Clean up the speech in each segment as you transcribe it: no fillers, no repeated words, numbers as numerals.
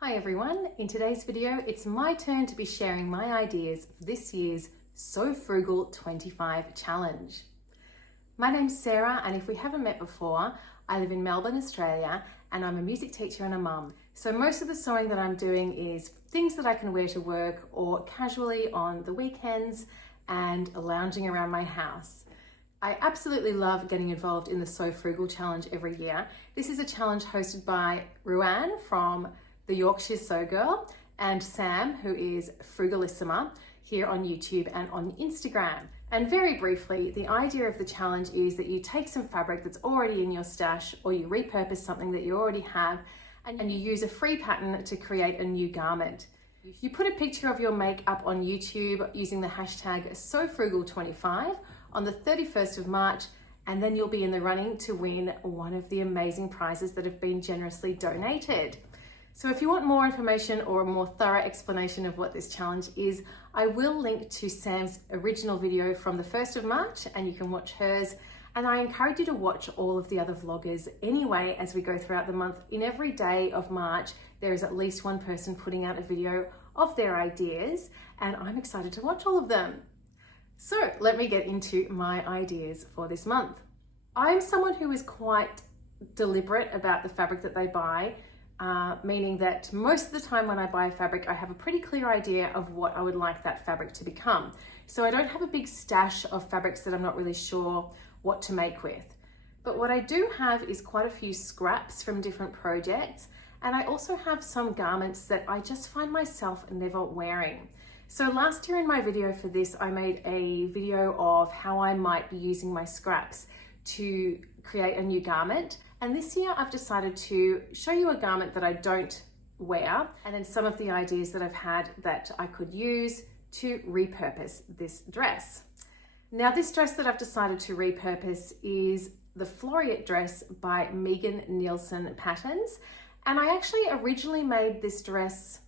Hi everyone, in today's video it's my turn to be sharing my ideas for this year's So Frugal 25 challenge. My name's Sarah, and if we haven't met before, I live in Melbourne, Australia, and I'm a music teacher and a mum. So most of the sewing that I'm doing is things that I can wear to work or casually on the weekends and lounging around my house. I absolutely love getting involved in the So Frugal challenge every year. This is a challenge hosted by Ruan from the Yorkshire Sew Girl and Sam, who is Frugalissima, here on YouTube and on Instagram. And very briefly, the idea of the challenge is that you take some fabric that's already in your stash, or you repurpose something that you already have, and you use a free pattern to create a new garment. You put a picture of your make up on YouTube using the hashtag SoFrugal25 on the 31st of March, and then you'll be in the running to win one of the amazing prizes that have been generously donated. So if you want more information or a more thorough explanation of what this challenge is, I will link to Sam's original video from the 1st of March, and you can watch hers. And I encourage you to watch all of the other vloggers anyway as we go throughout the month. In every day of March, there is at least one person putting out a video of their ideas, and I'm excited to watch all of them. So let me get into my ideas for this month. I'm someone who is quite deliberate about the fabric that they buy. Meaning that most of the time when I buy a fabric, I have a pretty clear idea of what I would like that fabric to become. So I don't have a big stash of fabrics that I'm not really sure what to make with. But what I do have is quite a few scraps from different projects, and I also have some garments that I just find myself never wearing. So last year in my video for this, I made a video of how I might be using my scraps to create a new garment. And this year I've decided to show you a garment that I don't wear, and then some of the ideas that I've had that I could use to repurpose this dress. Now, this dress that I've decided to repurpose is the Floreat dress by Nielsen Patterns. And I actually originally made this dress,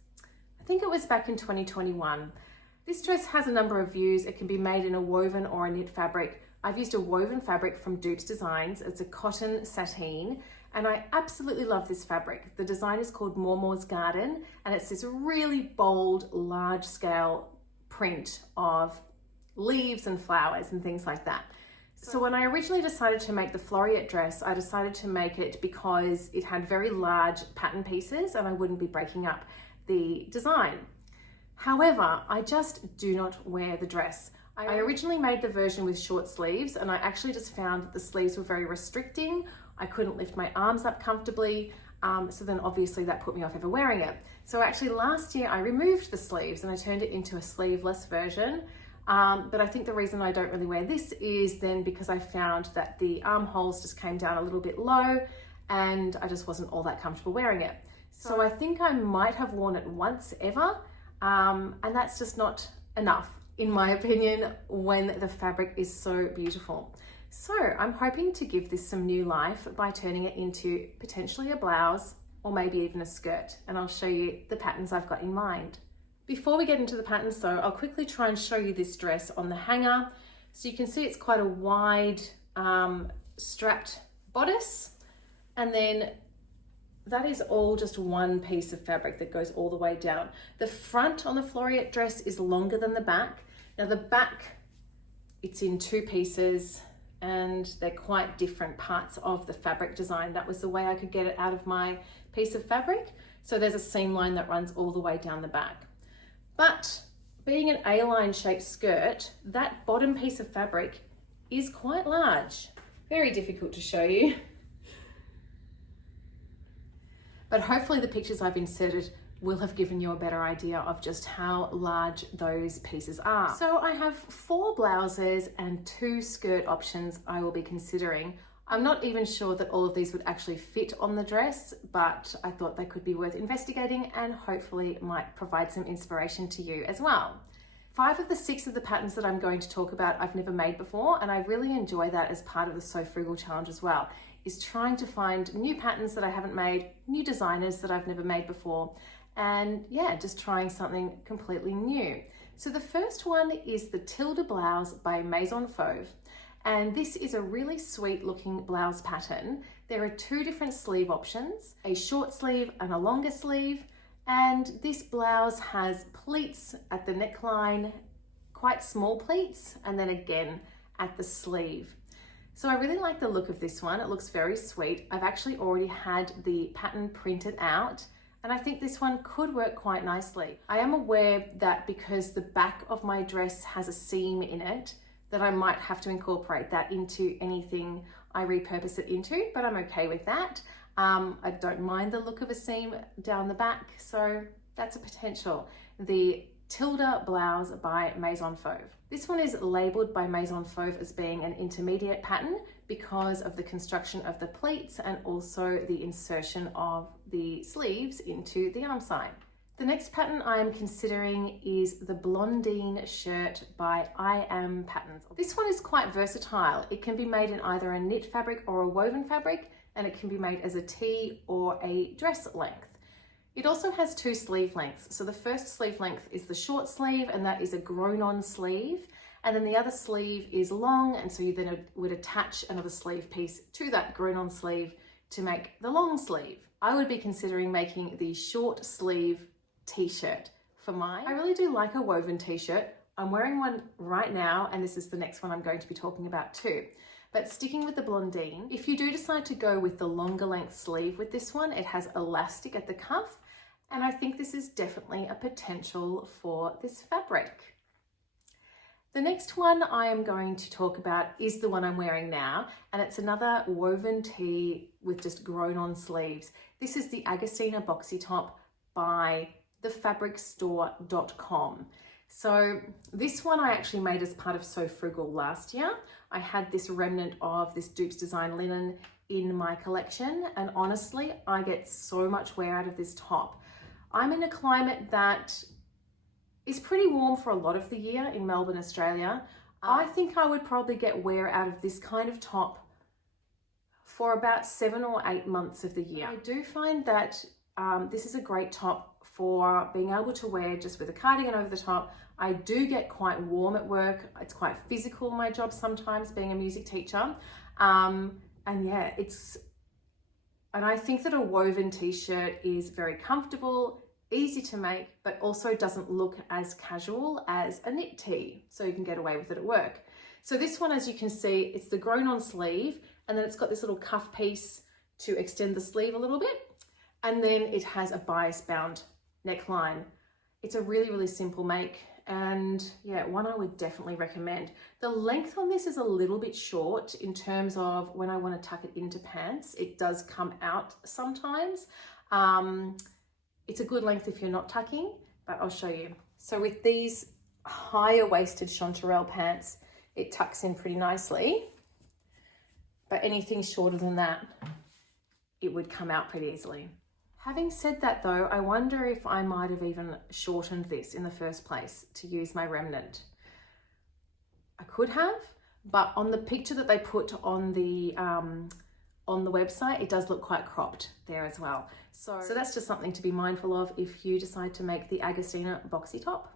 I think it was back in 2021. This dress has a number of views. It can be made in a woven or a knit fabric. I've used a woven fabric from Dupes Designs. It's a cotton sateen, and I absolutely love this fabric. The design is called Mormore's Garden, and it's this really bold, large scale print of leaves and flowers and things like that. So when I originally decided to make the Floreat dress, I decided to make it because it had very large pattern pieces and I wouldn't be breaking up the design. However, I just do not wear the dress. I originally made the version with short sleeves, and I actually just found that the sleeves were very restricting. I couldn't lift my arms up comfortably, so then obviously that put me off ever wearing it. So actually last year I removed the sleeves and I turned it into a sleeveless version. But I think the reason I don't really wear this is then because I found that the armholes just came down a little bit low and I just wasn't all that comfortable wearing it. So I think I might have worn it once ever, and that's just not enough, in my opinion, when the fabric is so beautiful. So I'm hoping to give this some new life by turning it into potentially a blouse or maybe even a skirt, and I'll show you the patterns I've got in mind. Before we get into the patterns though, I'll quickly try and show you this dress on the hanger. So you can see it's quite a wide strapped bodice, and then that is all just one piece of fabric that goes all the way down. The front on the Floreat dress is longer than the back. Now the back, it's in two pieces and they're quite different parts of the fabric design. That was the way I could get it out of my piece of fabric. So there's a seam line that runs all the way down the back. But being an A-line shaped skirt, that bottom piece of fabric is quite large. Very difficult to show you. But hopefully the pictures I've inserted will have given you a better idea of just how large those pieces are. So I have 4 blouses and 2 skirt options I will be considering. I'm not even sure that all of these would actually fit on the dress, but I thought they could be worth investigating and hopefully might provide some inspiration to you as well. 5 of the 6 of the patterns that I'm going to talk about I've never made before, and I really enjoy that as part of the So Frugal challenge as well, is trying to find new patterns that I haven't made, new designers that I've never made before, and yeah, just trying something completely new. So the first one is the Tilda blouse by Maison Fauve. And this is a really sweet looking blouse pattern. There are 2 different sleeve options, a short sleeve and a longer sleeve. And this blouse has pleats at the neckline, quite small pleats, and then again at the sleeve. So I really like the look of this one. It looks very sweet. I've actually already had the pattern printed out, and I think this one could work quite nicely. I am aware that because the back of my dress has a seam in it, that I might have to incorporate that into anything I repurpose it into, but I'm okay with that. I don't mind the look of a seam down the back, so that's a potential. The Tilda blouse by Maison Fauve. This one is labeled by Maison Fauve as being an intermediate pattern because of the construction of the pleats and also the insertion of the sleeves into the arm side. The next pattern I am considering is the Blandine shirt by I Am Patterns. This one is quite versatile. It can be made in either a knit fabric or a woven fabric, and it can be made as a tee or a dress length. It also has two sleeve lengths. So the first sleeve length is the short sleeve, and that is a grown-on sleeve. And then the other sleeve is long, and so you then would attach another sleeve piece to that grown-on sleeve to make the long sleeve. I would be considering making the short sleeve t-shirt for mine. I really do like a woven t-shirt. I'm wearing one right now, and this is the next one I'm going to be talking about too. But sticking with the Blandine, if you do decide to go with the longer length sleeve with this one, it has elastic at the cuff, and I think this is definitely a potential for this fabric. The next one I am going to talk about is the one I'm wearing now, and it's another woven tee with just grown-on sleeves. This is the Agustina Boxy top by thefabricstore.com. So this one I actually made as part of So Frugal last year. I had this remnant of this Dupes design linen in my collection, and honestly, I get so much wear out of this top. I'm in a climate that is pretty warm for a lot of the year in Melbourne, Australia. I think I would probably get wear out of this kind of top for about 7 or 8 months of the year. I do find that this is a great top for being able to wear just with a cardigan over the top. I do get quite warm at work. It's quite physical, my job sometimes, being a music teacher. And yeah, and I think that a woven t-shirt is very comfortable, easy to make, but also doesn't look as casual as a knit tee. So you can get away with it at work. So this one, as you can see, it's the grown-on sleeve, and then it's got this little cuff piece to extend the sleeve a little bit. And then it has a bias bound neckline. It's a really, really simple make, and yeah, one I would definitely recommend. The length on this is a little bit short in terms of when I want to tuck it into pants. It does come out sometimes. It's a good length if you're not tucking, but I'll show you. So with these higher waisted chanterelle pants, it tucks in pretty nicely, but anything shorter than that, it would come out pretty easily. Having said that though, I wonder if I might have even shortened this in the first place to use my remnant. I could have, but on the picture that they put on the website, it does look quite cropped there as well. So that's just something to be mindful of if you decide to make the Agustina Boxy top.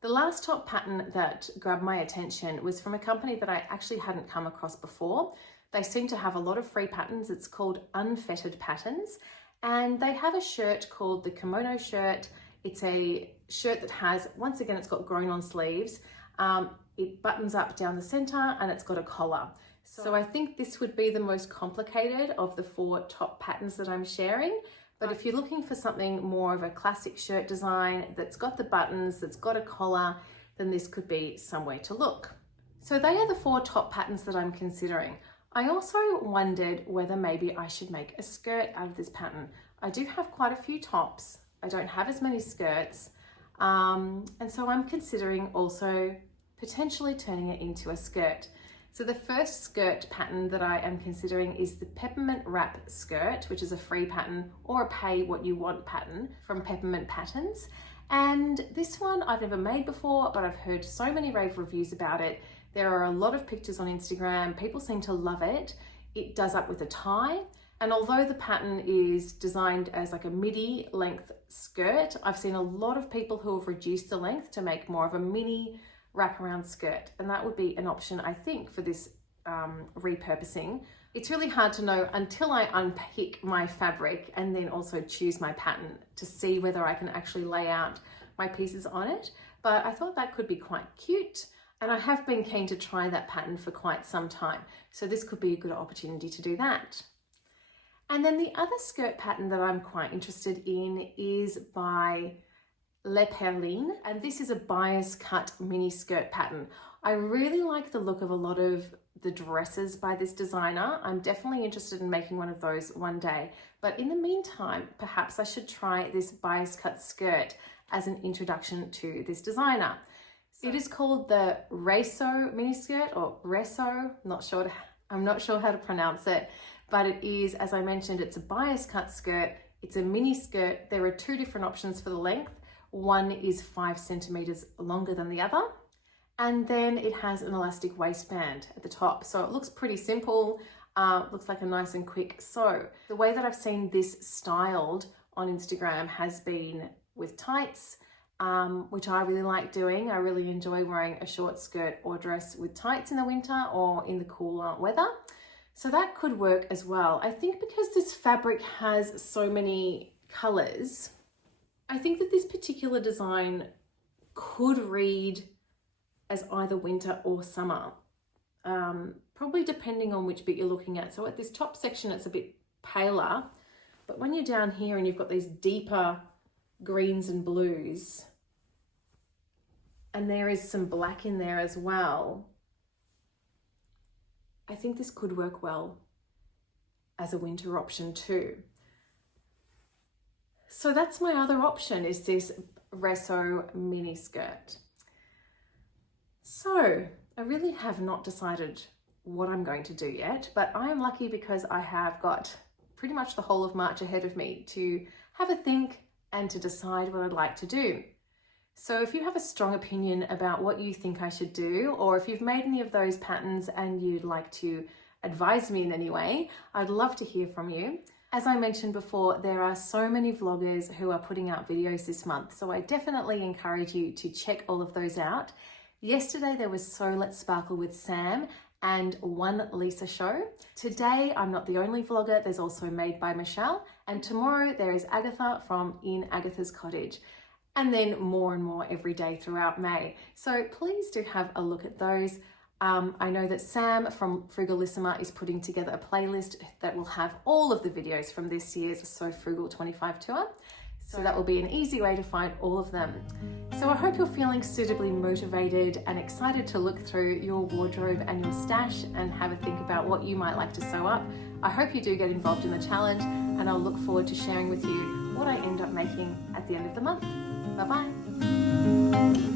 The last top pattern that grabbed my attention was from a company that I actually hadn't come across before. They seem to have a lot of free patterns. It's called Unfettered Patterns. And they have a shirt called the Kimono shirt. It's a shirt that has, once again, it's got grown-on sleeves. It buttons up down the center and it's got a collar. So I think this would be the most complicated of the 4 top patterns that I'm sharing. But if you're looking for something more of a classic shirt design that's got the buttons, that's got a collar, then this could be somewhere to look. So they are the 4 top patterns that I'm considering. I also wondered whether maybe I should make a skirt out of this pattern. I do have quite a few tops. I don't have as many skirts. And so I'm considering also potentially turning it into a skirt. So the first skirt pattern that I am considering is the Peppermint wrap skirt, which is a free pattern or a pay what you want pattern from Peppermint Patterns. And this one I've never made before, but I've heard so many rave reviews about it. There are a lot of pictures on Instagram. People seem to love it. It does up with a tie. And although the pattern is designed as like a midi length skirt, I've seen a lot of people who have reduced the length to make more of a mini wraparound skirt. And that would be an option, I think, for this repurposing It's really hard to know until I unpick my fabric and then also choose my pattern to see whether I can actually lay out my pieces on it. But I thought that could be quite cute, and I have been keen to try that pattern for quite some time. So this could be a good opportunity to do that. And then the other skirt pattern that I'm quite interested in is by Perlines, and this is a bias cut mini skirt pattern. I really like the look of a lot of the dresses by this designer. I'm definitely interested in making one of those one day, but in the meantime, perhaps I should try this bias cut skirt as an introduction to this designer. So it is called the Reso mini skirt, or Reso, I'm not sure how to pronounce it, but it is, as I mentioned, it's a bias cut skirt. It's a mini skirt. There are two different options for the length. One is 5 centimeters longer than the other. And then it has an elastic waistband at the top. So it looks pretty simple, looks like a nice and quick sew. The way that I've seen this styled on Instagram has been with tights, which I really like doing. I really enjoy wearing a short skirt or dress with tights in the winter or in the cooler weather. So that could work as well. I think because this fabric has so many colors, I think that this particular design could read as either winter or summer, probably depending on which bit you're looking at. So at this top section, it's a bit paler, but when you're down here and you've got these deeper greens and blues, and there is some black in there as well, I think this could work well as a winter option too. So that's my other option, is this Reso mini skirt. So I really have not decided what I'm going to do yet, but I am lucky because I have got pretty much the whole of March ahead of me to have a think and to decide what I'd like to do. So if you have a strong opinion about what you think I should do, or if you've made any of those patterns and you'd like to advise me in any way, I'd love to hear from you. As I mentioned before, there are so many vloggers who are putting out videos this month, so I definitely encourage you to check all of those out. Yesterday there was So Let's Sparkle with Sam and One Lisa show. Today I'm not the only vlogger, there's also Made by Michelle, and tomorrow there is Agatha from In Agatha's Cottage, and then more and more every day throughout May. So please do have a look at those. I know that Sam from Frugalissima is putting together a playlist that will have all of the videos from this year's So Frugal 25 tour. So that will be an easy way to find all of them. So I hope you're feeling suitably motivated and excited to look through your wardrobe and your stash and have a think about what you might like to sew up. I hope you do get involved in the challenge, and I'll look forward to sharing with you what I end up making at the end of the month. Bye-bye.